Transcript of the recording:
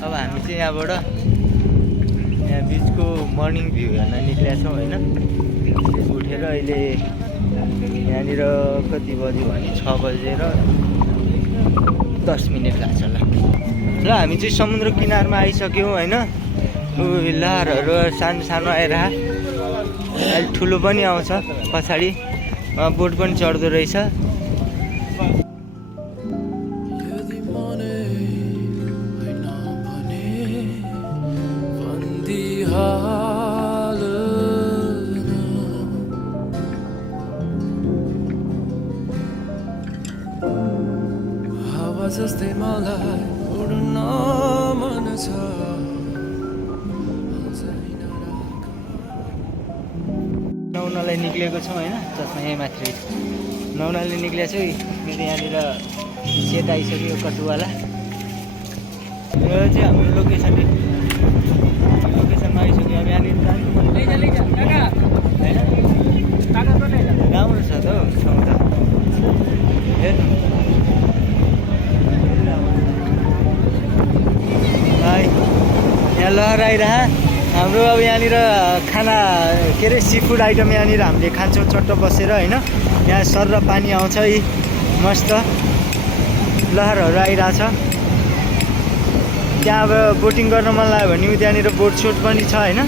अब हामी चाहिँ यहाँबाट यहाँ बिचको मर्निङ भ्यू हेर्न निक्लेका छौँ होइन। उठेर अहिले यहाँनिर कति बज्यो भने 6:10 लाग्छ ल। ल हामी चाहिँ समुद्र किनारमा आइसक्यौँ होइन। लहरहरू सानो सानो आएर अहिले ठुलो पनि आउँछ पछाडि, बोट पनि चढ्दो रहेछ। जस्तै मलाई उड्न मन छ। नुहाउनलाई निक्लेको छौँ होइन। जसमा यहीँ माथि नुहाउनलाई निक्लेको छु। मेरो यहाँनिर सेट आइसक्यो कटुवाला। यो चाहिँ हाम्रो लोकेसन लोकेसनमा आइसक्यो। अब यहाँनिर जानु होइन राम्रो छ त हौ ठाउँ त हेर्नु। यहाँ लहर आइरह हाम्रो। अब यहाँनिर खाना के अरे सी फुड आइटम यहाँनिर हामीले खान्छौँ चट्ट बसेर होइन। यहाँ सर र पानी आउँछ यी मस्त लहरहरू आइरहेछ। त्यहाँ अब बोटिङ गर्न मन लाग्यो भने त्यहाँनिर बोट सोट पनि छ होइन।